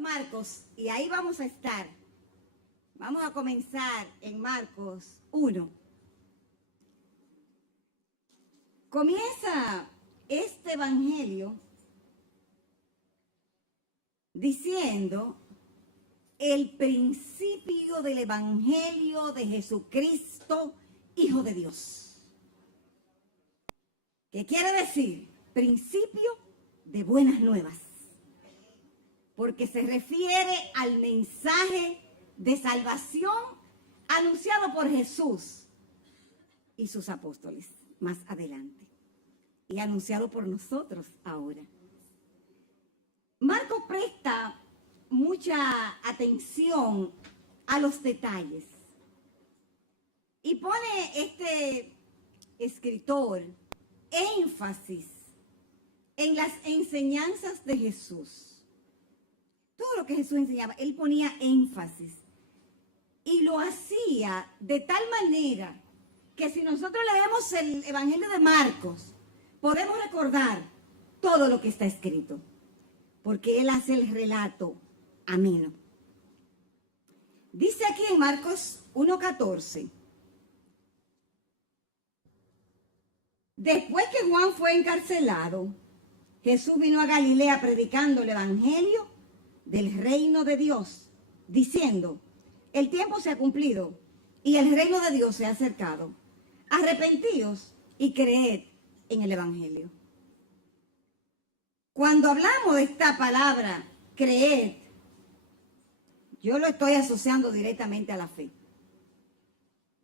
Marcos, y ahí vamos a estar. Vamos a comenzar en Marcos 1. Comienza este evangelio diciendo el principio del evangelio de Jesucristo, Hijo de Dios. ¿Qué quiere decir? Principio de buenas nuevas. Porque se refiere al mensaje de salvación anunciado por Jesús y sus apóstoles más adelante. Y anunciado por nosotros ahora. Marcos presta mucha atención a los detalles. Y pone este escritor énfasis en las enseñanzas de Jesús. Todo lo que Jesús enseñaba, él ponía énfasis. Y lo hacía de tal manera que si nosotros leemos el Evangelio de Marcos, podemos recordar todo lo que está escrito. Porque él hace el relato ameno. Dice aquí en Marcos 1:14. Después que Juan fue encarcelado, Jesús vino a Galilea predicando el Evangelio del reino de Dios, diciendo, el tiempo se ha cumplido y el reino de Dios se ha acercado. Arrepentíos y creed en el Evangelio. Cuando hablamos de esta palabra, creed, yo lo estoy asociando directamente a la fe.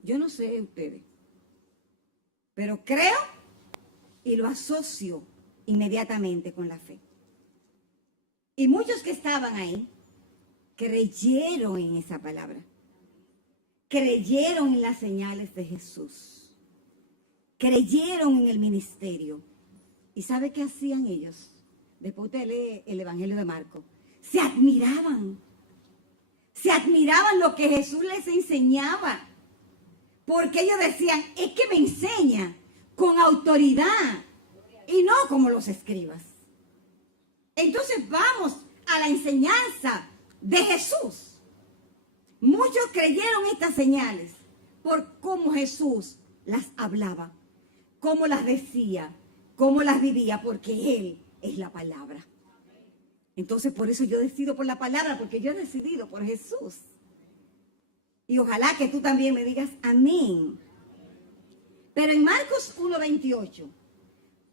Yo no sé ustedes, pero creo y lo asocio inmediatamente con la fe. Y muchos que estaban ahí creyeron en esa palabra. Creyeron en las señales de Jesús. Creyeron en el ministerio. ¿Y sabe qué hacían ellos? Después usted lee el Evangelio de Marcos. Se admiraban. Se admiraban lo que Jesús les enseñaba. Porque ellos decían, es que me enseña con autoridad y no como los escribas. Entonces vamos a la enseñanza de Jesús. Muchos creyeron estas señales por cómo Jesús las hablaba, cómo las decía, cómo las vivía, porque Él es la palabra. Entonces por eso yo decido por la palabra, porque yo he decidido por Jesús. Y ojalá que tú también me digas amén. Pero en Marcos 1:28,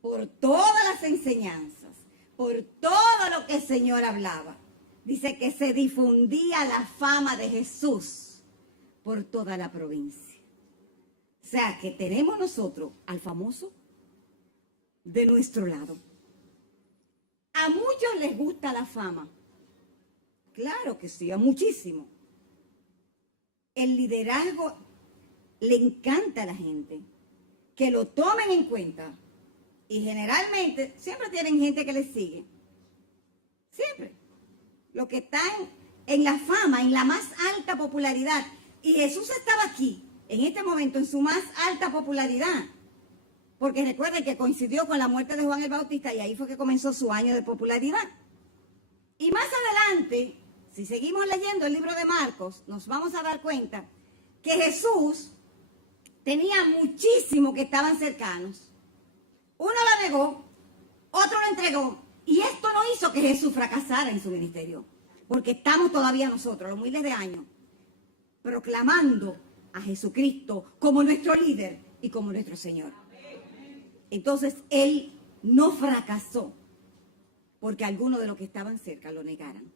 por todas las enseñanzas, por todo lo que el Señor hablaba, dice que se difundía la fama de Jesús por toda la provincia. O sea, que tenemos nosotros al famoso de nuestro lado. A muchos les gusta la fama. Claro que sí, a muchísimo. El liderazgo le encanta a la gente. Que lo tomen en cuenta. Y generalmente siempre tienen gente que les sigue. Siempre. Los que están en la fama, en la más alta popularidad. Y Jesús estaba aquí, en este momento, en su más alta popularidad. Porque recuerden que coincidió con la muerte de Juan el Bautista y ahí fue que comenzó su año de popularidad. Y más adelante, si seguimos leyendo el libro de Marcos, nos vamos a dar cuenta que Jesús tenía muchísimos que estaban cercanos. Uno lo negó, otro lo entregó. Y esto no hizo que Jesús fracasara en su ministerio. Porque estamos todavía nosotros, los miles de años, proclamando a Jesucristo como nuestro líder y como nuestro Señor. Entonces, Él no fracasó porque algunos de los que estaban cerca lo negaran.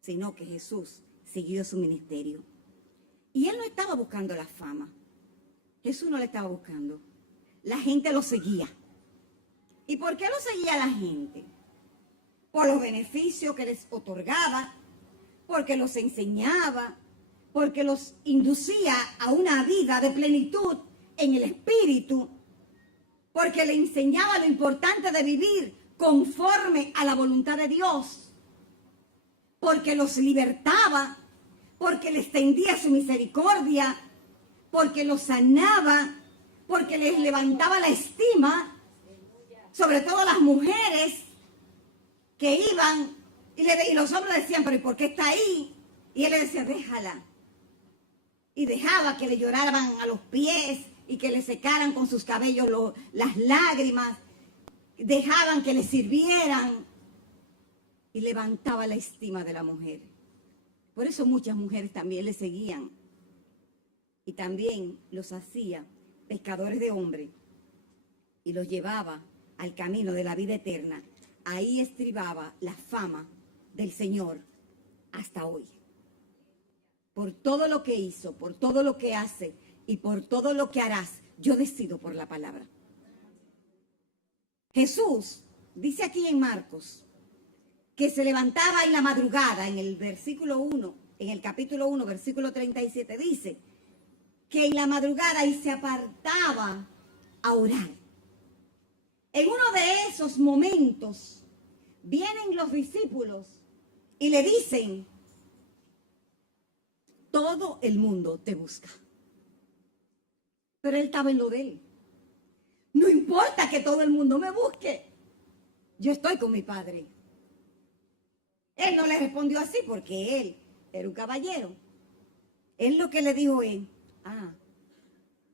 Sino que Jesús siguió su ministerio. Y Él no estaba buscando la fama. Jesús no le estaba buscando. La gente lo seguía. ¿Y por qué lo seguía la gente? Por los beneficios que les otorgaba, porque los enseñaba, porque los inducía a una vida de plenitud en el espíritu, porque le enseñaba lo importante de vivir conforme a la voluntad de Dios, porque los libertaba, porque les tendía su misericordia, porque los sanaba, porque les levantaba la estima, sobre todo las mujeres que iban Y los hombres decían, pero ¿y por qué está ahí? Y él le decía, déjala. Y dejaba que le lloraran a los pies y que le secaran con sus cabellos las lágrimas. Dejaban que le sirvieran. Y levantaba la estima de la mujer. Por eso muchas mujeres también le seguían. Y también los hacía pescadores de hombres. Y los llevaba al camino de la vida eterna. Ahí estribaba la fama del Señor hasta hoy. Por todo lo que hizo, por todo lo que hace y por todo lo que harás, yo decido por la palabra. Jesús dice aquí en Marcos que se levantaba en la madrugada, en el versículo 1, en el capítulo 1, versículo 37, dice que en la madrugada y se apartaba a orar. En uno de esos momentos vienen los discípulos y le dicen, todo el mundo te busca. Pero él estaba en lo de él. No importa que todo el mundo me busque. Yo estoy con mi padre. Él no le respondió así porque él era un caballero. Él lo que le dijo es,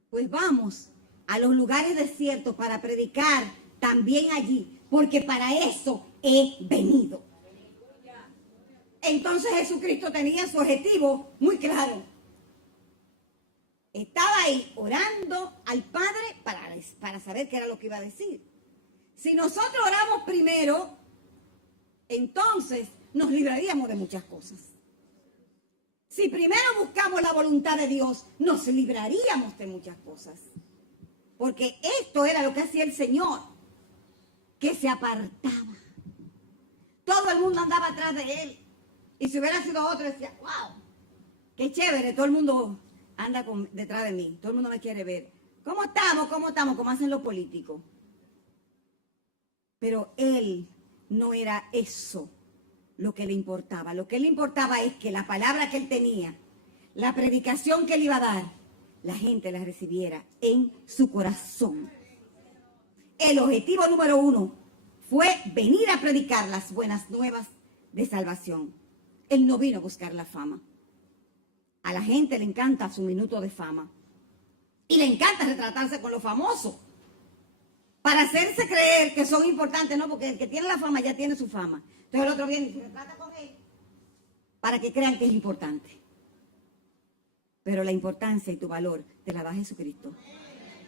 pues vamos a los lugares desiertos para predicar también allí, porque para eso he venido. Entonces Jesucristo tenía su objetivo muy claro. Estaba ahí orando al Padre para saber qué era lo que iba a decir. Si nosotros oramos primero, entonces nos libraríamos de muchas cosas. Si primero buscamos la voluntad de Dios, nos libraríamos de muchas cosas. Porque esto era lo que hacía el Señor, que se apartaba. Todo el mundo andaba atrás de él. Y si hubiera sido otro, decía, wow, qué chévere, todo el mundo anda detrás de mí, todo el mundo me quiere ver. ¿Cómo estamos? Como hacen los políticos. Pero él no era eso lo que le importaba. Lo que le importaba es que la palabra que él tenía, la predicación que él iba a dar, la gente la recibiera en su corazón. El objetivo número 1 fue venir a predicar las buenas nuevas de salvación. Él no vino a buscar la fama. A la gente le encanta su minuto de fama. Y le encanta retratarse con los famosos. Para hacerse creer que son importantes, ¿no? Porque el que tiene la fama ya tiene su fama. Entonces el otro viene y se retrata con él. Para que crean que es importante. Pero la importancia y tu valor te la da Jesucristo.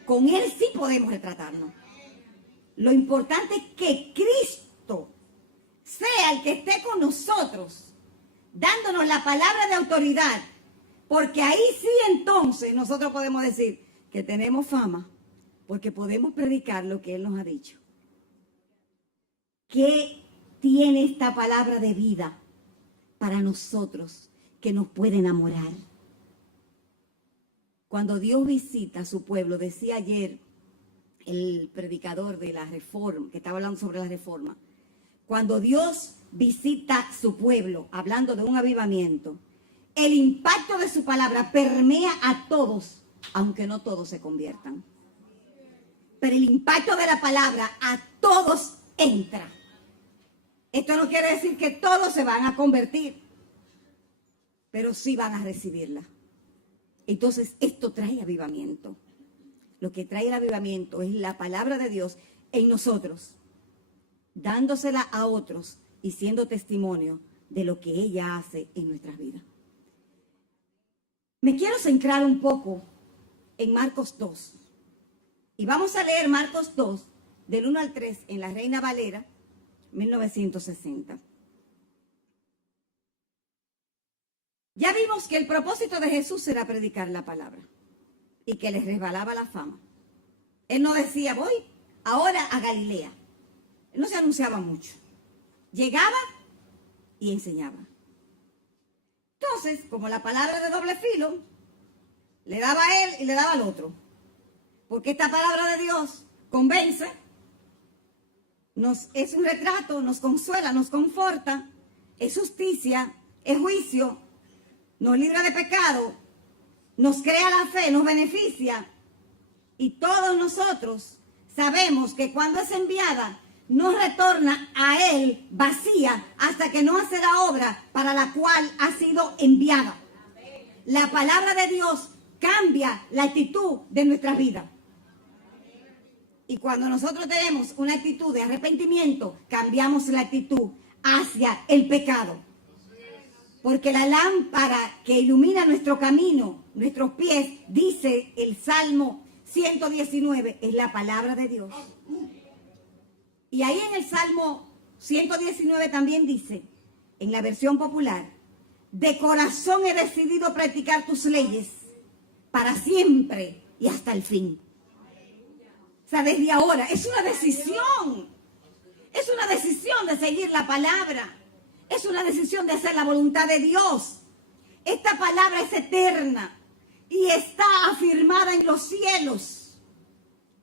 Con él sí podemos retratarnos. Lo importante es que Cristo sea el que esté con nosotros, dándonos la palabra de autoridad, porque ahí sí entonces nosotros podemos decir que tenemos fama, porque podemos predicar lo que Él nos ha dicho. ¿Qué tiene esta palabra de vida para nosotros que nos puede enamorar? Cuando Dios visita a su pueblo, decía ayer el predicador de la reforma, que estaba hablando sobre la reforma, cuando Dios visita su pueblo, hablando de un avivamiento, el impacto de su palabra permea a todos, aunque no todos se conviertan. Pero el impacto de la palabra a todos entra. Esto no quiere decir que todos se van a convertir, pero sí van a recibirla. Entonces, esto trae avivamiento. Lo que trae el avivamiento es la palabra de Dios en nosotros, dándosela a otros y siendo testimonio de lo que ella hace en nuestras vidas. Me quiero centrar un poco en Marcos 2. Y vamos a leer Marcos 2, del 1 al 3, en la Reina Valera, 1960. Ya vimos que el propósito de Jesús era predicar la palabra y que les resbalaba la fama. Él no decía, voy ahora a Galilea. Él no se anunciaba mucho. Llegaba y enseñaba. Entonces, como la palabra de doble filo, le daba a él y le daba al otro. Porque esta palabra de Dios convence, es un retrato, nos consuela, nos conforta, es justicia, es juicio, nos libra de pecado, nos crea la fe, nos beneficia. Y todos nosotros sabemos que cuando es enviada, no retorna a Él vacía hasta que no hace la obra para la cual ha sido enviada. La palabra de Dios cambia la actitud de nuestra vida. Y cuando nosotros tenemos una actitud de arrepentimiento, cambiamos la actitud hacia el pecado. Porque la lámpara que ilumina nuestro camino, nuestros pies, dice el Salmo 119, es la palabra de Dios. Y ahí en el Salmo 119 también dice, en la versión popular, de corazón he decidido practicar tus leyes para siempre y hasta el fin. O sea, desde ahora, es una decisión. Es una decisión de seguir la palabra. Es una decisión de hacer la voluntad de Dios. Esta palabra es eterna y está afirmada en los cielos.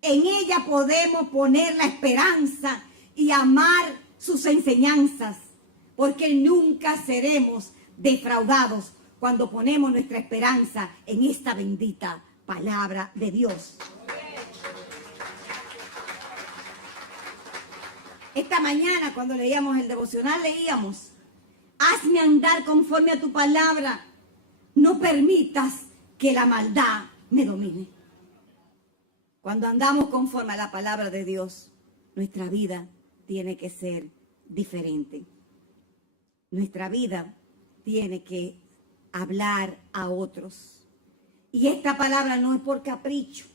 En ella podemos poner la esperanza y amar sus enseñanzas, porque nunca seremos defraudados cuando ponemos nuestra esperanza en esta bendita palabra de Dios. Esta mañana, cuando leíamos el devocional, leíamos: hazme andar conforme a tu palabra, no permitas que la maldad me domine. Cuando andamos conforme a la palabra de Dios, nuestra vida tiene que ser diferente. Nuestra vida tiene que hablar a otros. Y esta palabra no es por capricho.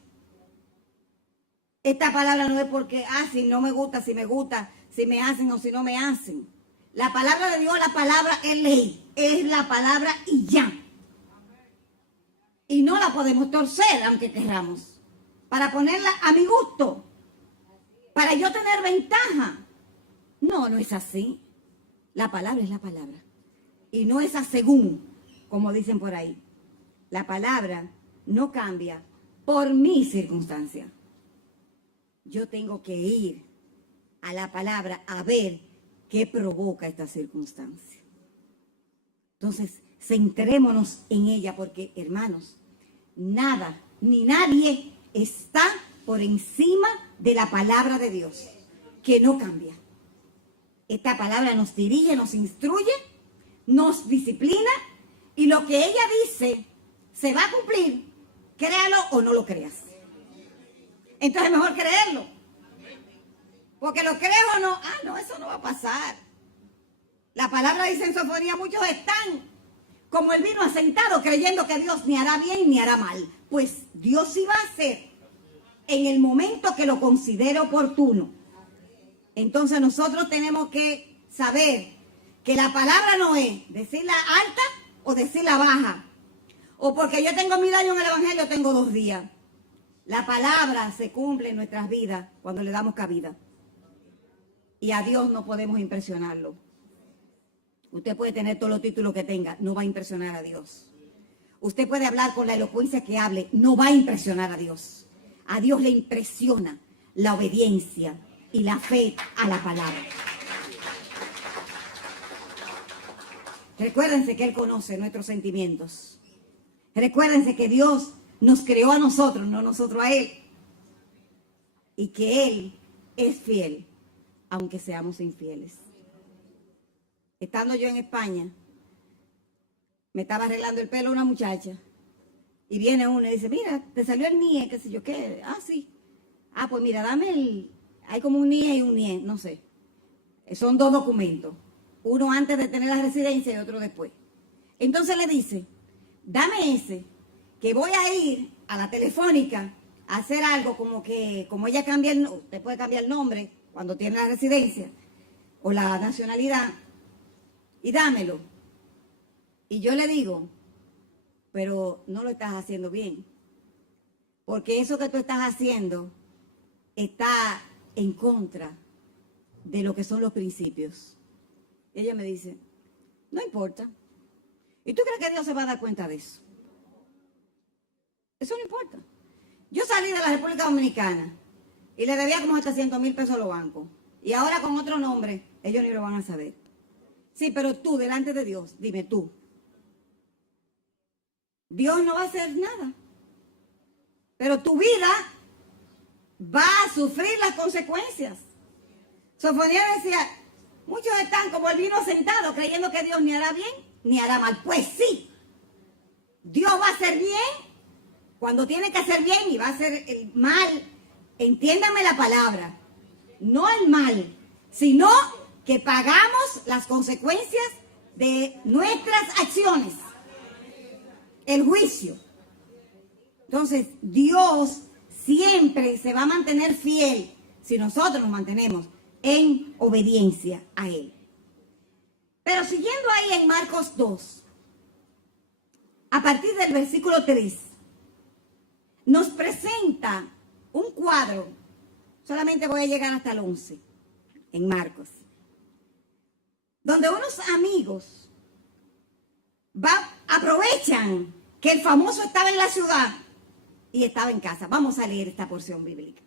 Esta palabra no es porque, si no me gusta, si me gusta, si me hacen o si no me hacen. La palabra de Dios, la palabra es ley, es la palabra y ya. Y no la podemos torcer, aunque querramos, para ponerla a mi gusto, para yo tener ventaja. No, no es así. La palabra es la palabra. Y no es a según, como dicen por ahí. La palabra no cambia por mi circunstancia. Yo tengo que ir a la palabra a ver qué provoca esta circunstancia. Entonces, centrémonos en ella porque, hermanos, nada ni nadie está por encima de la palabra de Dios, que no cambia. Esta palabra nos dirige, nos instruye, nos disciplina y lo que ella dice se va a cumplir, créalo o no lo creas. Entonces es mejor creerlo. Porque lo creo o no, no, eso no va a pasar. La palabra dice en Sofonía, muchos están como el vino asentado creyendo que Dios ni hará bien ni hará mal. Pues Dios sí va a hacer en el momento que lo considere oportuno. Entonces nosotros tenemos que saber que la palabra no es decirla alta o decirla baja. O porque yo tengo 1000 años en el Evangelio, tengo 2 días. La palabra se cumple en nuestras vidas cuando le damos cabida. Y a Dios no podemos impresionarlo. Usted puede tener todos los títulos que tenga, no va a impresionar a Dios. Usted puede hablar con la elocuencia que hable, no va a impresionar a Dios. A Dios le impresiona la obediencia y la fe a la palabra. Recuérdense que Él conoce nuestros sentimientos. Recuérdense que Dios nos creó a nosotros, no nosotros a Él. Y que Él es fiel, aunque seamos infieles. Estando yo en España, me estaba arreglando el pelo una muchacha. Y viene una y dice, mira, te salió el NIE, qué sé yo qué. Sí. Pues mira, dame hay como un NIE y un NIE, no sé. Son 2 documentos. Uno antes de tener la residencia y otro después. Entonces le dice, dame ese, que voy a ir a la telefónica a hacer algo como ella cambia usted puede cambiar el nombre cuando tiene la residencia o la nacionalidad, y dámelo. Y yo le digo, pero no lo estás haciendo bien, porque eso que tú estás haciendo está en contra de lo que son los principios. Y ella me dice, no importa. ¿Y tú crees que Dios se va a dar cuenta de eso? Eso no importa. Yo salí de la República Dominicana y le debía como 800,000 pesos a los bancos. Y ahora con otro nombre, ellos ni lo van a saber. Sí, pero tú, delante de Dios, dime tú. Dios no va a hacer nada. Pero tu vida va a sufrir las consecuencias. Sofonías decía, muchos están como el vino sentado, creyendo que Dios ni hará bien ni hará mal. Pues sí, Dios va a hacer bien cuando tiene que hacer bien y va a hacer el mal. Entiéndame la palabra, no el mal, sino que pagamos las consecuencias de nuestras acciones, el juicio. Entonces, Dios siempre se va a mantener fiel si nosotros nos mantenemos en obediencia a Él. Pero siguiendo ahí en Marcos 2, a partir del versículo 3, nos presenta un cuadro, solamente voy a llegar hasta el 11, en Marcos, donde unos amigos aprovechan que el famoso estaba en la ciudad y estaba en casa. Vamos a leer esta porción bíblica.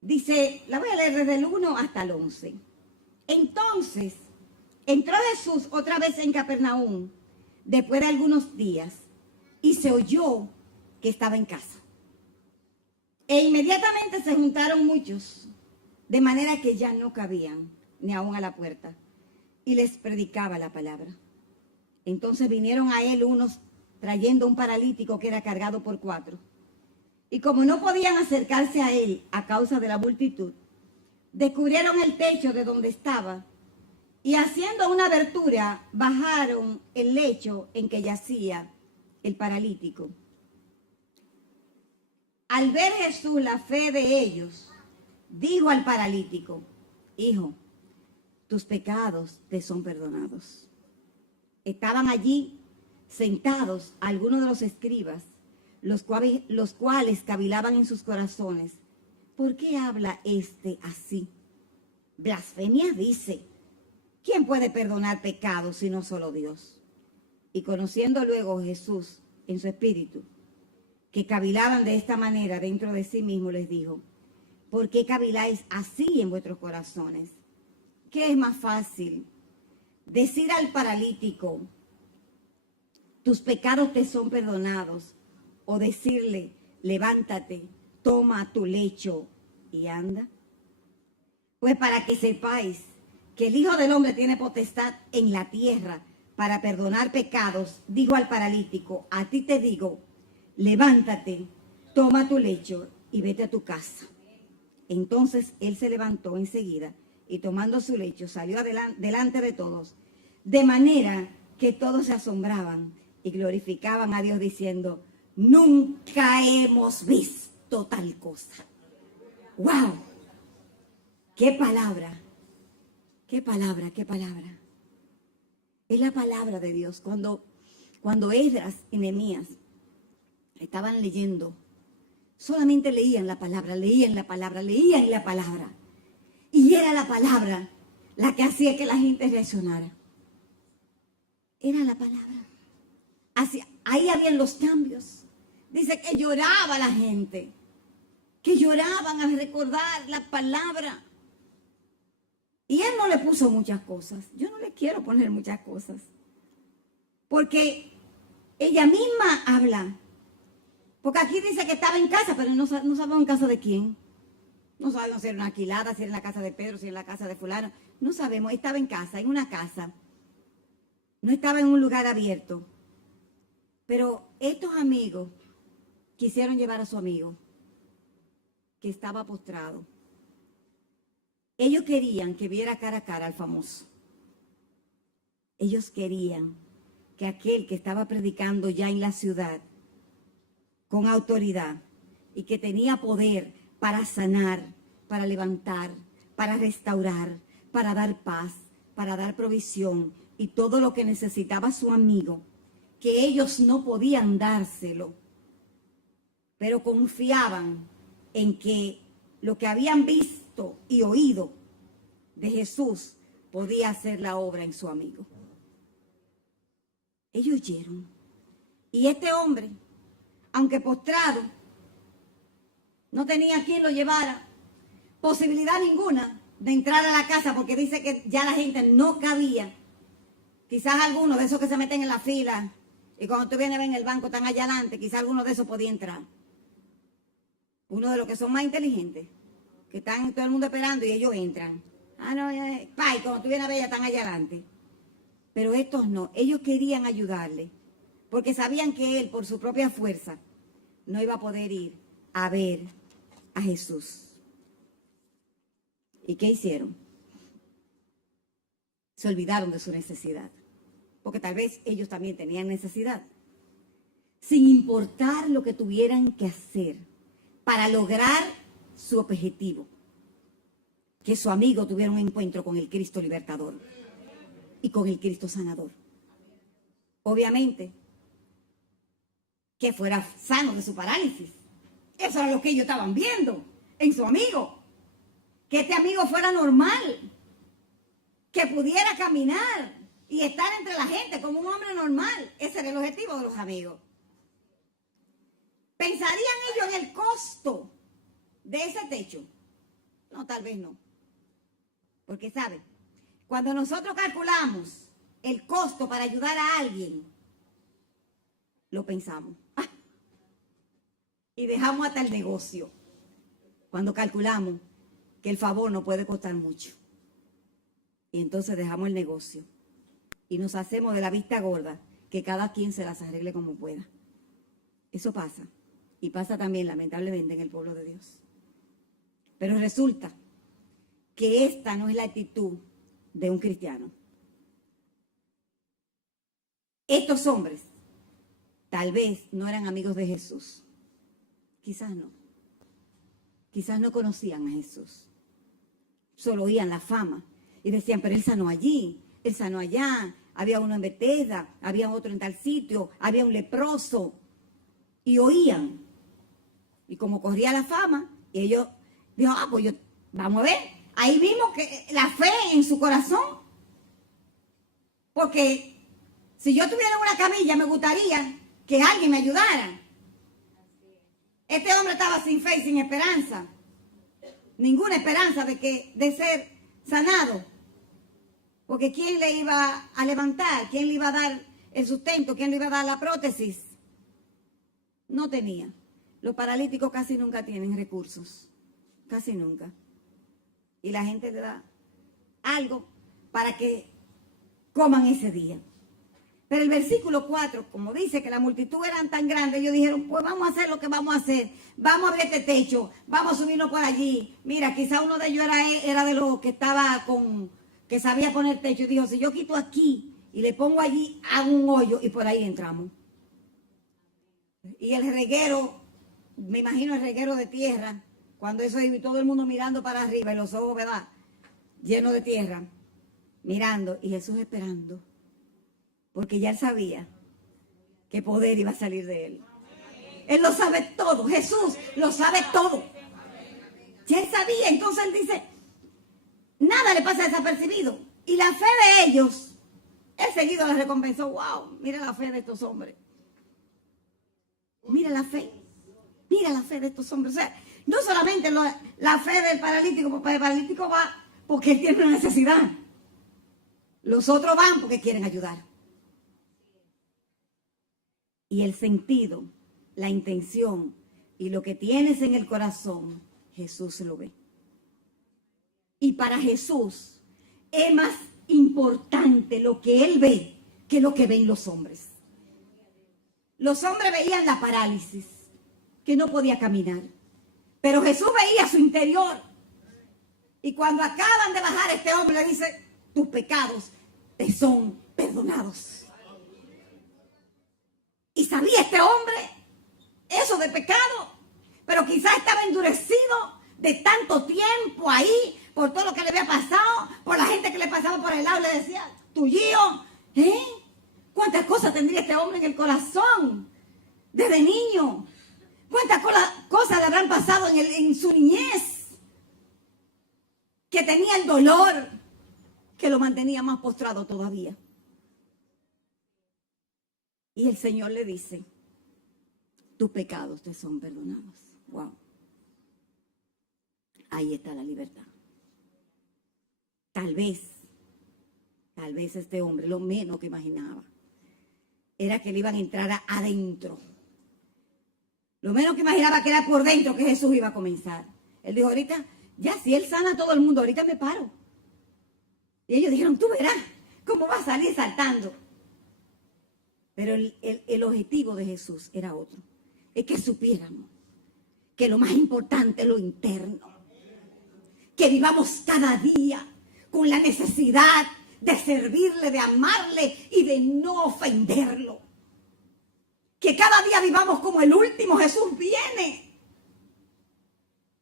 Dice, la voy a leer desde el 1 hasta el 11. Entonces, entró Jesús otra vez en Capernaum, después de algunos días, y se oyó que estaba en casa. E inmediatamente se juntaron muchos, de manera que ya no cabían ni aún a la puerta, y les predicaba la palabra. Entonces vinieron a él unos trayendo un paralítico que era cargado por 4. Y como no podían acercarse a él a causa de la multitud, descubrieron el techo de donde estaba y haciendo una abertura bajaron el lecho en que yacía el paralítico. Al ver Jesús la fe de ellos, dijo al paralítico, hijo, tus pecados te son perdonados. Estaban allí sentados algunos de los escribas, los cuales cavilaban en sus corazones. ¿Por qué habla este así? Blasfemia dice. ¿Quién puede perdonar pecados sino solo Dios? Y conociendo luego Jesús en su espíritu, que cavilaban de esta manera dentro de sí mismo, les dijo, ¿por qué caviláis así en vuestros corazones? ¿Qué es más fácil? Decir al paralítico, tus pecados te son perdonados, o decirle, levántate, toma tu lecho y anda. Pues para que sepáis que el Hijo del Hombre tiene potestad en la tierra para perdonar pecados, dijo al paralítico, a ti te digo, levántate, toma tu lecho y vete a tu casa. Entonces él se levantó enseguida y tomando su lecho salió delante de todos, de manera que todos se asombraban y glorificaban a Dios diciendo, nunca hemos visto tal cosa. ¡Wow! ¡Qué palabra! ¡Qué palabra! ¡Qué palabra! Es la palabra de Dios. Cuando Esdras y Nehemías estaban leyendo, solamente leían la palabra, leían la palabra, leían la palabra. Y era la palabra la que hacía que la gente reaccionara. Era la palabra. Ahí habían los cambios. Dice que lloraba la gente, que lloraban al recordar la palabra. Y él no le puso muchas cosas. Yo no le quiero poner muchas cosas. Porque ella misma habla. Porque aquí dice que estaba en casa, pero no sabemos en casa de quién. No sabemos si era una alquilada, si era en la casa de Pedro, si era en la casa de fulano. No sabemos. Estaba en casa, en una casa. No estaba en un lugar abierto. Pero estos amigos quisieron llevar a su amigo, que estaba postrado. Ellos querían que viera cara a cara al famoso. Ellos querían que aquel que estaba predicando ya en la ciudad, con autoridad, y que tenía poder para sanar, para levantar, para restaurar, para dar paz, para dar provisión, y todo lo que necesitaba su amigo, que ellos no podían dárselo, pero confiaban en que lo que habían visto y oído de Jesús podía hacer la obra en su amigo. Ellos oyeron. Y este hombre, aunque postrado, no tenía quien lo llevara, posibilidad ninguna de entrar a la casa, porque dice que ya la gente no cabía. Quizás algunos de esos que se meten en la fila y cuando tú vienes a ver en el banco están allá adelante, quizás alguno de esos podía entrar. Uno de los que son más inteligentes que están todo el mundo esperando y ellos entran. Ah, no, pai, cuando tú vienes a ver, ya están allá adelante. Pero estos no, ellos querían ayudarle, porque sabían que él, por su propia fuerza, no iba a poder ir a ver a Jesús. ¿Y qué hicieron? Se olvidaron de su necesidad, porque tal vez ellos también tenían necesidad. Sin importar lo que tuvieran que hacer para lograr su objetivo, que su amigo tuviera un encuentro con el Cristo libertador y con el Cristo sanador. Obviamente, que fuera sano de su parálisis. Eso era lo que ellos estaban viendo en su amigo. Que este amigo fuera normal, que pudiera caminar y estar entre la gente como un hombre normal. Ese era el objetivo de los amigos. ¿Pensarían ellos en el costo de ese techo? No, tal vez no. Porque, ¿saben? Cuando nosotros calculamos el costo para ayudar a alguien, lo pensamos. Y dejamos hasta el negocio. Cuando calculamos que el favor no puede costar mucho. Y entonces dejamos el negocio. Y nos hacemos de la vista gorda, que cada quien se las arregle como pueda. Eso pasa. Y pasa también, lamentablemente, en el pueblo de Dios. Pero resulta que esta no es la actitud de un cristiano. Estos hombres tal vez no eran amigos de Jesús. Quizás no. Quizás no conocían a Jesús. Solo oían la fama. Y decían, pero él sanó allí, él sanó allá. Había uno en Betesda, había otro en tal sitio, había un leproso. Y oían. Y como corría la fama, y ellos dijeron, pues vamos a ver. Ahí vimos que la fe en su corazón. Porque si yo tuviera una camilla, me gustaría que alguien me ayudara. Este hombre estaba sin fe y sin esperanza. Ninguna esperanza de ser sanado. Porque ¿quién le iba a levantar? ¿Quién le iba a dar el sustento? ¿Quién le iba a dar la prótesis? No tenía. Los paralíticos casi nunca tienen recursos. Casi nunca. Y la gente le da algo para que coman ese día. Pero el versículo 4, como dice que la multitud eran tan grande, ellos dijeron, pues vamos a hacer lo que vamos a hacer. Vamos a abrir este techo, vamos a subirnos por allí. Mira, quizá uno de ellos era de los que estaba que sabía poner techo. Y dijo, si yo quito aquí y le pongo allí, hago un hoyo y por ahí entramos. Y el reguero, me imagino el reguero de tierra, cuando eso iba y todo el mundo mirando para arriba y los ojos, ¿verdad? Llenos de tierra, mirando y Jesús esperando. Porque ya él sabía que poder iba a salir de él. Él lo sabe todo. Jesús lo sabe todo. Ya él sabía. Entonces él dice, nada le pasa desapercibido. Y la fe de ellos, él seguido les recompensó. Wow, mira la fe de estos hombres. Mira la fe. Mira la fe de estos hombres. O sea, no solamente la fe del paralítico, porque el paralítico va porque él tiene una necesidad. Los otros van porque quieren ayudar. Y el sentido, la intención y lo que tienes en el corazón, Jesús lo ve. Y para Jesús es más importante lo que Él ve que lo que ven los hombres. Los hombres veían la parálisis, que no podía caminar. Pero Jesús veía su interior. Y cuando acaban de bajar, este hombre le dice, tus pecados te son perdonados. Y sabía este hombre eso de pecado, pero quizás estaba endurecido de tanto tiempo ahí, por todo lo que le había pasado, por la gente que le pasaba por el lado, le decía, tuyío, ¿cuántas cosas tendría este hombre en el corazón desde niño? ¿Cuántas cosas le habrán pasado en su niñez? Que tenía el dolor que lo mantenía más postrado todavía. Y el Señor le dice, tus pecados te son perdonados. Wow. Ahí está la libertad. Tal vez este hombre, lo menos que imaginaba, era que le iban a entrar adentro. Lo menos que imaginaba que era por dentro que Jesús iba a comenzar. Él dijo, ahorita Ya si él sana a todo el mundo, ahorita me paro. Y ellos dijeron, tú verás cómo va a salir saltando. Pero el objetivo de Jesús era otro. Es que supiéramos que lo más importante es lo interno. Que vivamos cada día con la necesidad de servirle, de amarle y de no ofenderlo. Que cada día vivamos como el último Jesús viene.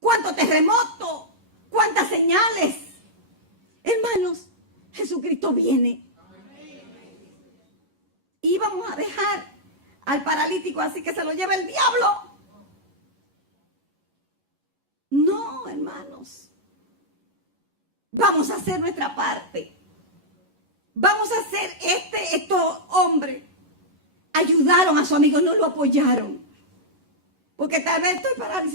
¿Cuántos terremotos? ¿Cuántas señales? Hermanos, Jesucristo viene. Y vamos a dejar al paralítico así que se lo lleve el diablo. No, hermanos. Vamos a hacer nuestra parte. Vamos a hacer estos hombres ayudaron a su amigo, no lo apoyaron. Porque tal vez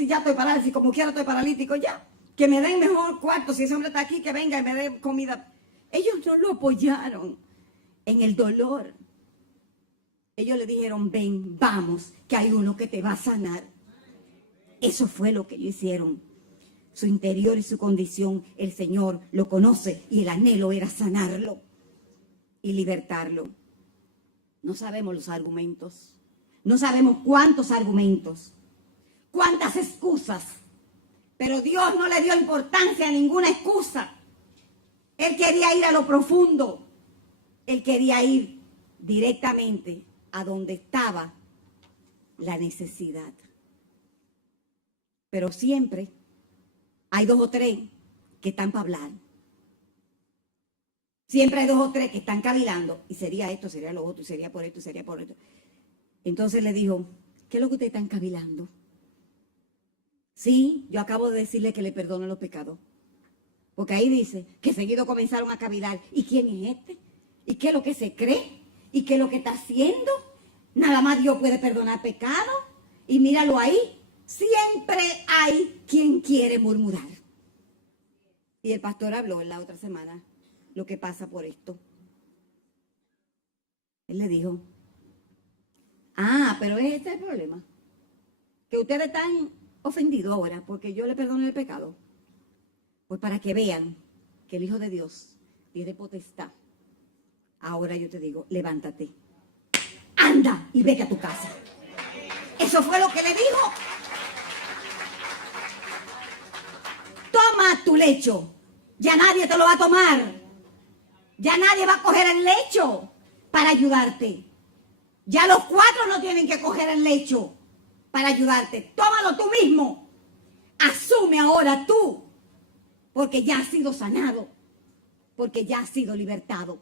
ya estoy parálisis, como quiera estoy paralítico ya. Que me den mejor cuarto, si ese hombre está aquí, que venga y me dé comida. Ellos no lo apoyaron en el dolor. Ellos le dijeron, ven, vamos, que hay uno que te va a sanar. Eso fue lo que ellos hicieron. Su interior y su condición, el Señor lo conoce y el anhelo era sanarlo y libertarlo. No sabemos los argumentos. No sabemos cuántos argumentos, cuántas excusas. Pero Dios no le dio importancia a ninguna excusa. Él quería ir a lo profundo. Él quería ir directamente a donde estaba la necesidad. Pero siempre hay 2 o 3 que están para hablar. Siempre hay 2 o 3 que están cavilando. Y sería esto, sería lo otro, y sería por esto, y sería por esto. Entonces le dijo, ¿qué es lo que ustedes están cavilando? Sí, yo acabo de decirle que le perdono los pecados. Porque ahí dice que seguido comenzaron a cavilar. ¿Y quién es este? ¿Y qué es lo que se cree? ¿Y qué es lo que está haciendo? Nada más Dios puede perdonar pecado. Y míralo ahí. Siempre hay quien quiere murmurar. Y el pastor habló en la otra semana lo que pasa por esto. Él le dijo, pero este es el problema. Que ustedes están ofendidos ahora porque yo le perdoné el pecado. Pues para que vean que el Hijo de Dios tiene potestad. Ahora yo te digo, levántate. Anda y vete a tu casa. Eso fue lo que le dijo. Toma tu lecho. Ya nadie te lo va a tomar. Ya nadie va a coger el lecho para ayudarte. Ya los 4 no tienen que coger el lecho para ayudarte. Tómalo tú mismo. Asume ahora tú. Porque ya has sido sanado. Porque ya has sido libertado.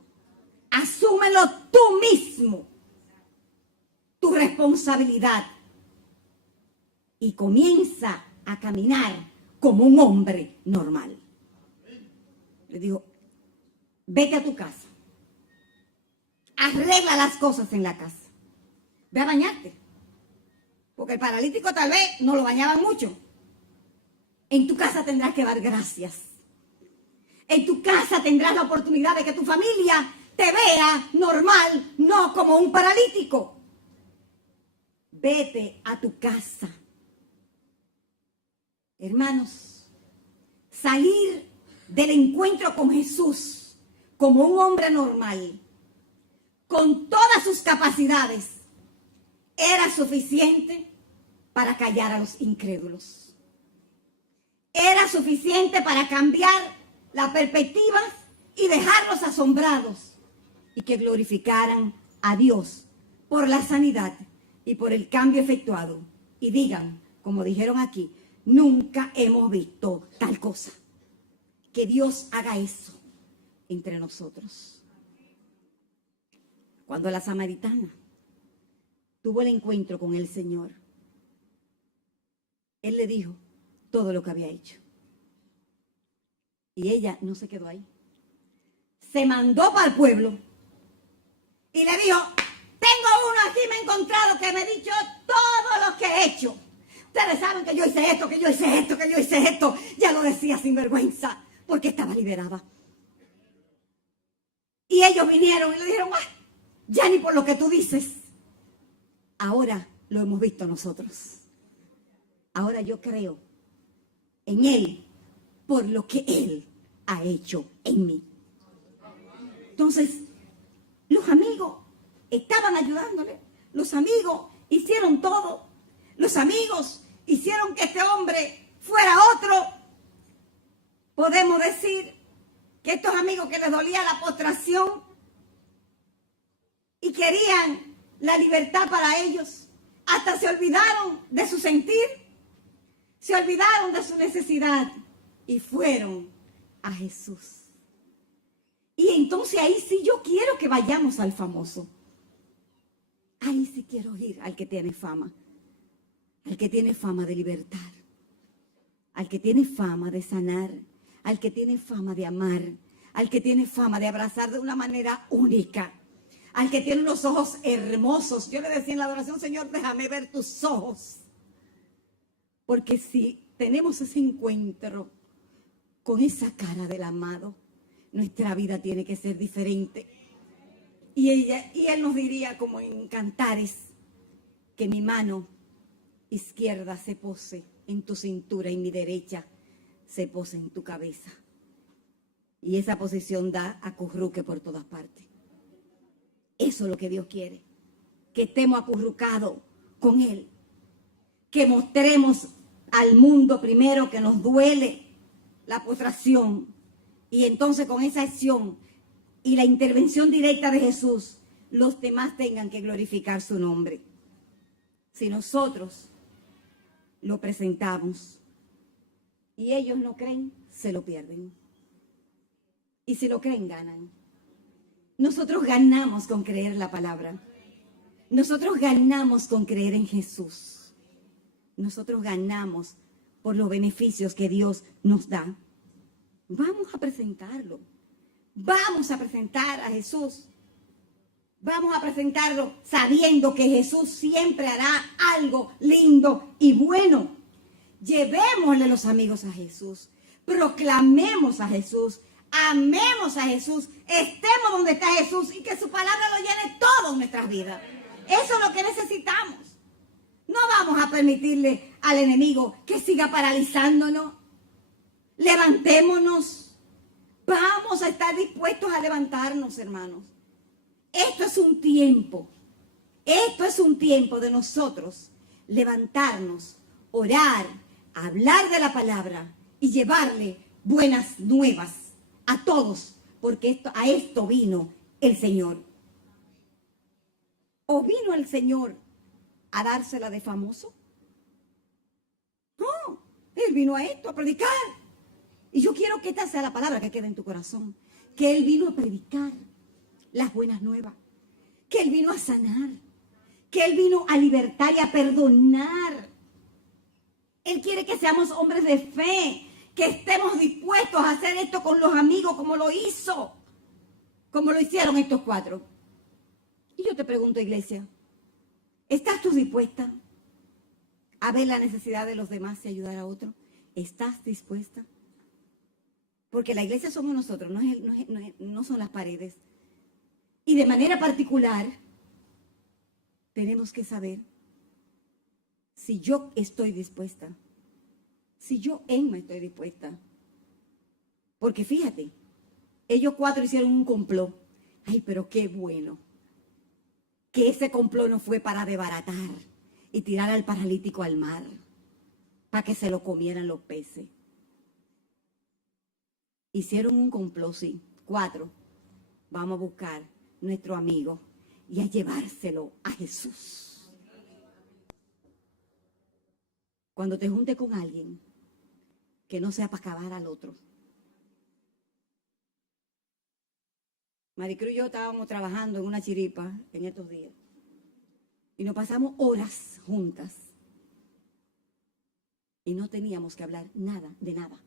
Asúmelo tú mismo. Tu responsabilidad. Y comienza a caminar como un hombre normal. Le digo, vete a tu casa. Arregla las cosas en la casa. Ve a bañarte. Porque el paralítico tal vez no lo bañaban mucho. En tu casa tendrás que dar gracias. En tu casa tendrás la oportunidad de que tu familia te vea normal, no como un paralítico. Vete a tu casa. Hermanos, salir del encuentro con Jesús como un hombre normal, con todas sus capacidades, era suficiente para callar a los incrédulos. Era suficiente para cambiar las perspectivas y dejarlos asombrados y que glorificaran a Dios por la sanidad y por el cambio efectuado. Y digan, como dijeron aquí, nunca hemos visto tal cosa. Que Dios haga eso entre nosotros. Cuando la samaritana tuvo el encuentro con el Señor, Él le dijo todo lo que había hecho. Y ella no se quedó ahí. Se mandó para el pueblo y le dijo, tengo uno aquí, me he encontrado que me ha dicho todo lo que he hecho. Ustedes saben que yo hice esto, que yo hice esto, que yo hice esto. Ya lo decía sin vergüenza, porque estaba liberada. Y ellos vinieron y le dijeron, ya ni por lo que tú dices. Ahora lo hemos visto nosotros. Ahora yo creo en Él por lo que Él ha hecho en mí. Entonces, los amigos estaban ayudándole. Los amigos hicieron todo. Los amigos hicieron que este hombre fuera otro. Podemos decir que estos amigos que les dolía la postración y querían la libertad para ellos, hasta se olvidaron de su sentir, se olvidaron de su necesidad y fueron a Jesús. Y entonces ahí sí yo quiero que vayamos al famoso. Ahí sí quiero ir al que tiene fama. Al que tiene fama de libertar. Al que tiene fama de sanar. Al que tiene fama de amar. Al que tiene fama de abrazar de una manera única. Al que tiene unos ojos hermosos. Yo le decía en la adoración, Señor, déjame ver tus ojos. Porque si tenemos ese encuentro con esa cara del amado, nuestra vida tiene que ser diferente. Y él nos diría, como en Cantares, que mi mano izquierda se pose en tu cintura y mi derecha se pose en tu cabeza. Y esa posición da acurruque por todas partes. Eso es lo que Dios quiere. Que estemos acurrucados con Él. Que mostremos al mundo primero que nos duele la postración. Y entonces con esa acción y la intervención directa de Jesús, los demás tengan que glorificar su nombre. Si nosotros lo presentamos y ellos no creen, se lo pierden. Y si lo creen, ganan. Nosotros ganamos con creer la palabra. Nosotros ganamos con creer en Jesús. Nosotros ganamos por los beneficios que Dios nos da. Vamos a presentarlo. Vamos a presentar a Jesús. Vamos a presentarlo sabiendo que Jesús siempre hará algo lindo y bueno. Llevémosle los amigos a Jesús. Proclamemos a Jesús. Amemos a Jesús. Estemos donde está Jesús y que su palabra lo llene todo en nuestras vidas. Eso es lo que necesitamos. No vamos a permitirle al enemigo que siga paralizándonos. Levantémonos. Vamos a estar dispuestos a levantarnos, hermanos. Esto es un tiempo. Esto es un tiempo de nosotros levantarnos, orar, hablar de la palabra y llevarle buenas nuevas a todos, porque a esto vino el Señor. ¿O vino el Señor a dársela de famoso? No, Él vino a esto, a predicar. Y yo quiero que esta sea la palabra que quede en tu corazón. Que Él vino a predicar las buenas nuevas. Que Él vino a sanar. Que Él vino a libertar y a perdonar. Él quiere que seamos hombres de fe. Que estemos dispuestos a hacer esto con los amigos como lo hizo. Como lo hicieron estos 4. Y yo te pregunto, iglesia, ¿estás tú dispuesta a ver la necesidad de los demás y ayudar a otros? ¿Estás dispuesta? Porque la iglesia somos nosotros, no son las paredes. Y de manera particular, tenemos que saber si yo estoy dispuesta, si yo Emma estoy dispuesta. Porque fíjate, ellos 4 hicieron un complot. Ay, pero qué bueno. Que ese complot no fue para desbaratar y tirar al paralítico al mar, para que se lo comieran los peces. Hicieron un complot, sí. 4. Vamos a buscar nuestro amigo y a llevárselo a Jesús. Cuando te juntes con alguien, que no sea para acabar al otro. Maricruz y yo estábamos trabajando en una chiripa en estos días. Y nos pasamos horas juntas. Y no teníamos que hablar nada, de nada.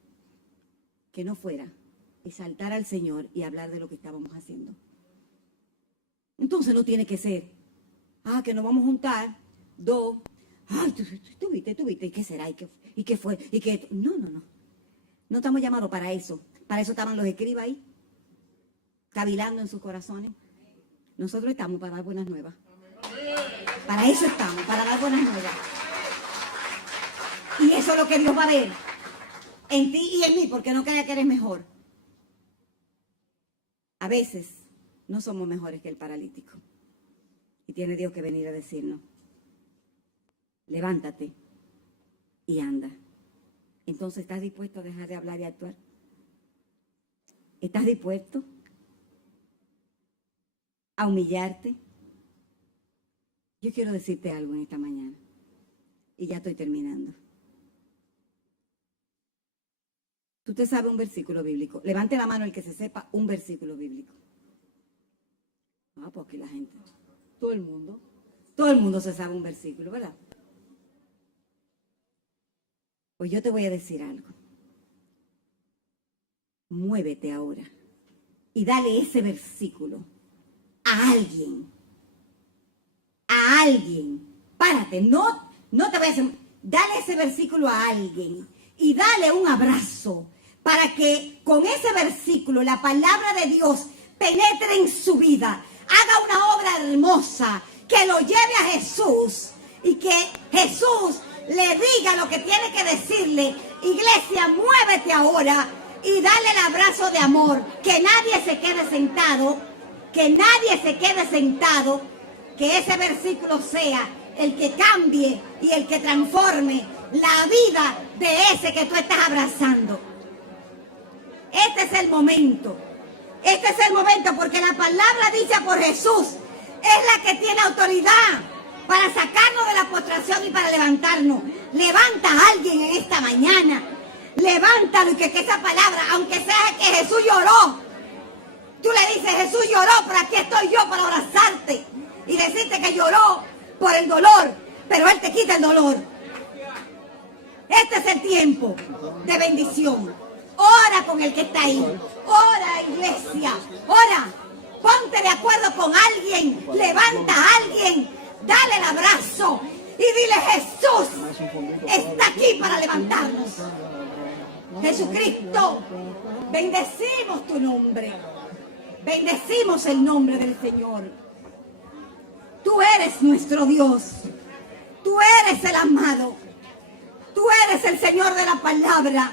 Que no fuera exaltar al Señor y hablar de lo que estábamos haciendo. Entonces no tiene que ser, que nos vamos a juntar, 2, tú viste, ¿y qué será? ¿Y qué fue? No. No estamos llamados para eso. Para eso estaban los escribas ahí, cavilando en sus corazones. Nosotros estamos para dar buenas nuevas. Para eso estamos, para dar buenas nuevas. Y eso es lo que Dios va a ver. en ti y en mí, porque no crea que eres mejor. A veces no somos mejores que el paralítico. Y tiene Dios que venir a decirnos, levántate y anda. Entonces, ¿estás dispuesto a dejar de hablar y actuar? ¿Estás dispuesto a humillarte? Yo quiero decirte algo en esta mañana. Y ya estoy terminando. ¿Tú te sabes un versículo bíblico? Levante la mano el que se sepa un versículo bíblico. Ah, pues aquí la gente, todo el mundo se sabe un versículo, ¿verdad? Pues yo te voy a decir algo. Muévete ahora y dale ese versículo a alguien. A alguien. Párate, no te vayas a... Dale ese versículo a alguien y dale un abrazo para que con ese versículo la palabra de Dios penetre en su vida, haga una obra hermosa, que lo lleve a Jesús y que Jesús le diga lo que tiene que decirle. Iglesia, muévete ahora y dale el abrazo de amor. Que nadie se quede sentado, que nadie se quede sentado, que ese versículo sea el que cambie y el que transforme la vida de ese que tú estás abrazando. Este es el momento. Este es el momento, porque la palabra dicha por Jesús es la que tiene autoridad para sacarnos de la postración y para levantarnos. Levanta a alguien en esta mañana. Levántalo y que esa palabra, aunque sea que Jesús lloró, tú le dices, Jesús lloró, pero aquí estoy yo para abrazarte y decirte que lloró por el dolor, pero Él te quita el dolor. Este es el tiempo de bendición. Ora con el que está ahí. Ora, iglesia. Ora. Ponte de acuerdo con alguien. Levanta a alguien. Dale el abrazo. Y dile, Jesús está aquí para levantarnos. Jesucristo, bendecimos tu nombre. Bendecimos el nombre del Señor. Tú eres nuestro Dios. Tú eres el amado. Tú eres el Señor de la palabra.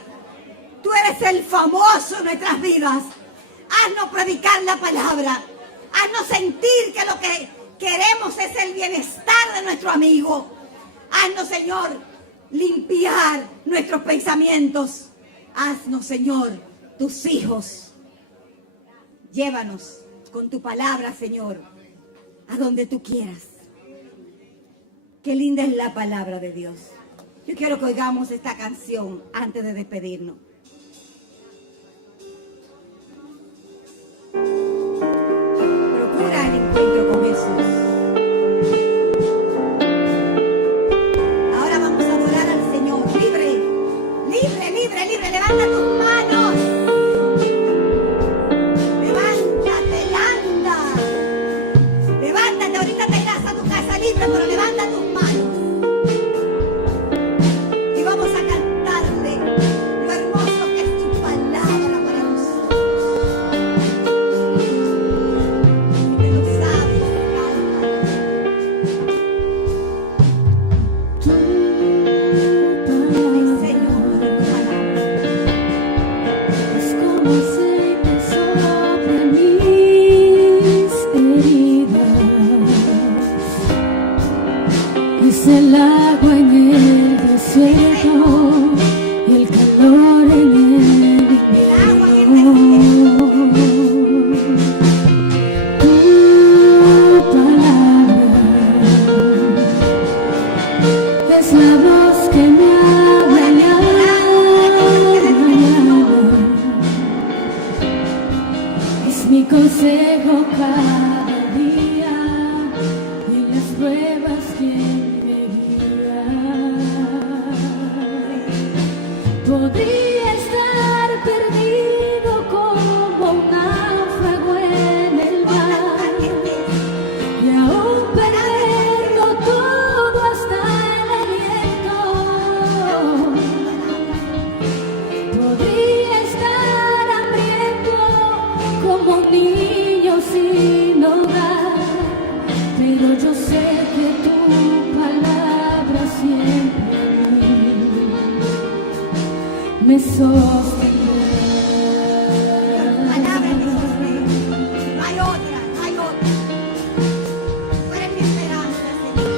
Tú eres el famoso en nuestras vidas. Haznos predicar la palabra. Haznos sentir que lo que queremos es el bienestar de nuestro amigo. Haznos, Señor, limpiar nuestros pensamientos. Haznos, Señor, tus hijos. Llévanos con tu palabra, Señor, a donde tú quieras. Qué linda es la palabra de Dios. Yo quiero que oigamos esta canción antes de despedirnos. Procura el encuentro con Jesús. Ahora vamos a adorar al Señor. Libre, libre, libre, libre. Levanta tus manos. Levántate y anda. Levántate, ahorita te irás a tu casa libre, pero levanta tus manos. Y vamos a cantarle lo hermoso que es tu palabra para nosotros. Que lo sabes, Ay, Señor, tu palabra Es como aceite sobre mis heridas, es el agua en el desierto y el calor en el invierno. Tu palabra es la voz que me habla en la mañana, es mi consejo cada día y en las pruebas quien me guía. Podría estar perdido como un náufrago en el mar y aún perderlo todo hasta el aliento. Podría estar hambriento como un niño sin hogar, pero yo sé que tu palabra siempre a mí me sostendrá. Palabra me sostiene. No hay otra, no hay otra. Tú eres mi esperanza, Señor.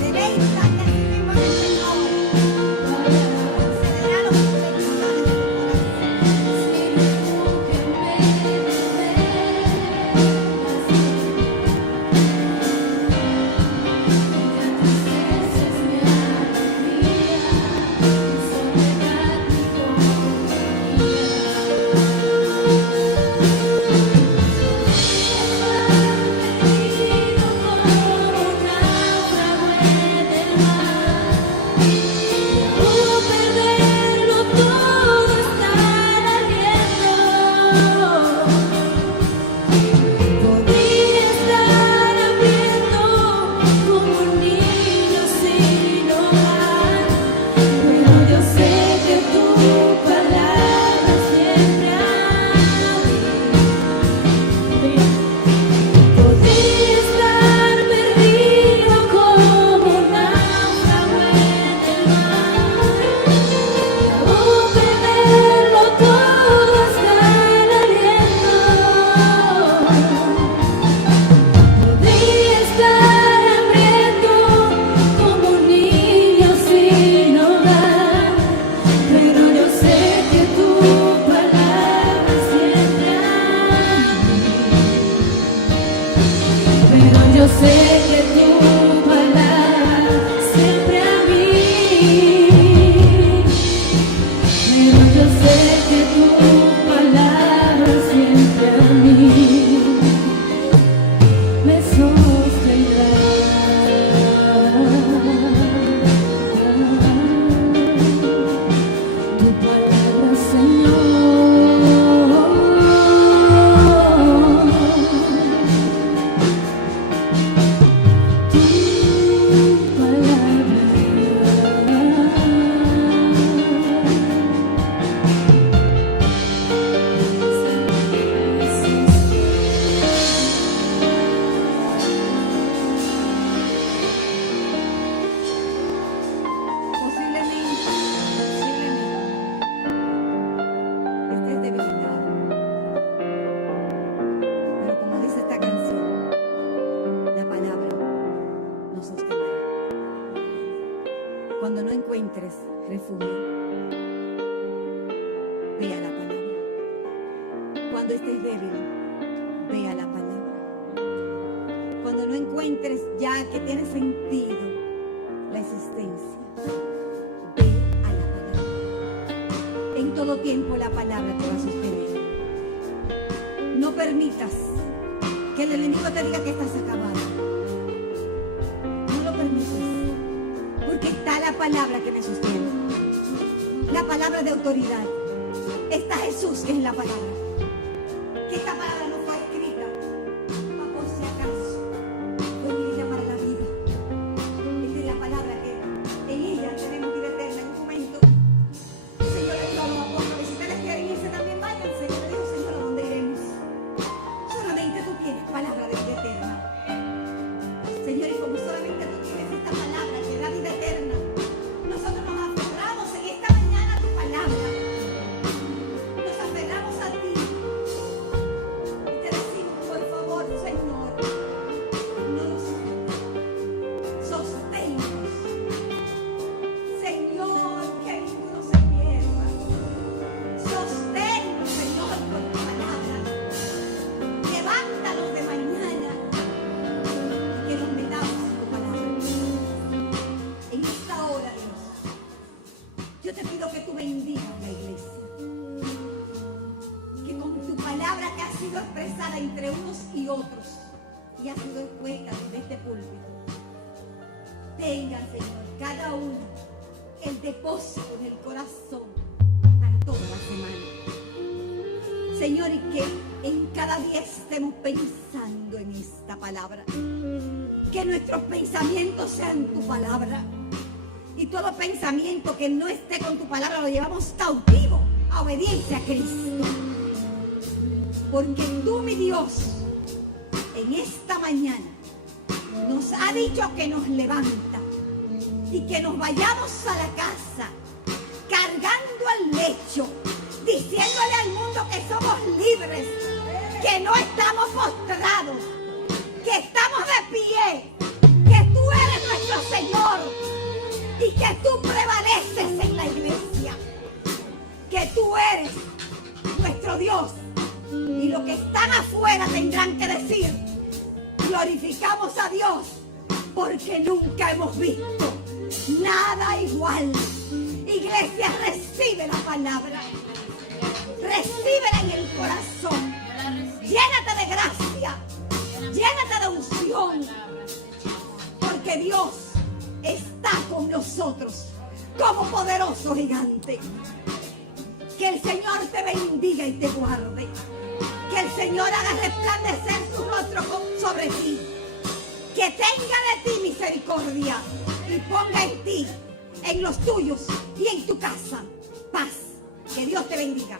Deleítate a ti mismo en el Señor. Concederá las peticiones de tu corazón. Perderlo todo estar ardiendo. Podría estar hambriento como un niño sin hogar, pero yo sé que tu palabra siempre a mí. Podría estar perdido como un náufrago en el mar, o perderlo todo hasta el aliento. Podría estar hambriento como un niño sin hogar, pero yo sé que tu palabra siempre a mí. Pero yo sé que tu palabra siempre a mí. Pero yo sé que tu palabra siempre a mí me sostendrá. Tu palabra, Señor. Tu Posiblemente estés debilitado. Pero como dice esta canción, la palabra nos sostendrá. Cuando no encuentres refugio, ve a la palabra. Cuando estés débil, ve a la palabra. Cuando no encuentres ya que tiene sentido la existencia, ve a la palabra. En todo tiempo la palabra te va a sostener. No permitas que el enemigo te diga que estás acabado. No lo permitas, porque está la palabra que me sostiene. La palabra de autoridad. Está Jesús, que es la palabra. Que esta palabra no fue escrita por si acaso. Fue escrita para la vida. Esta es la palabra que en ella tenemos vida eterna. En un momento, el Señor le dijo a los apóstoles: si ustedes quieren irse también, váyanse. Y le dijo: Señor, ¿a dónde iremos? Solamente tú tienes palabra de vida eterna. Señor, y como solamente tú tienes esta palabra que da vida eterna, nosotros nos aferramos en esta mañana a tu palabra. Nos aferramos a ti. Y te decimos, por favor, Señor, no nos sueltes. Sosténnos. Señor, que ninguno se pierda. Sosténnos, Señor, con tu palabra. Levántanos de mañana. Que nos metamos en tu palabra. En esta hora, Dios, yo te pido que tú bendigas la iglesia. Que con tu palabra que ha sido expresada entre unos y otros y ha sido expuesta desde este púlpito, tenga, Señor, cada uno el depósito del corazón para todos. toda la semana. Señor, y que en cada día estemos pensando en esta palabra. Que nuestros pensamientos sean tu palabra. Y todo pensamiento que no esté con tu palabra lo llevamos cautivo a obediencia a Cristo. Porque tú, mi Dios, en esta mañana nos ha dicho que nos levanta y que nos vayamos a la casa cargando al lecho, diciéndole al mundo que somos libres, que no estamos postrados, que estamos de pie, que tú eres nuestro Señor y que tú prevaleces en la iglesia, que tú eres nuestro Dios. Y los que están afuera tendrán que decir: glorificamos a Dios, porque nunca hemos visto nada igual. Iglesia, recibe la palabra, recíbela en el corazón, llénate de gracia, llénate de unción, porque Dios está con nosotros como poderoso gigante. Que el Señor te bendiga y te guarde. Que el Señor haga resplandecer su rostro sobre ti. Que tenga de ti misericordia y ponga en ti, en los tuyos y en tu casa paz. Que Dios te bendiga.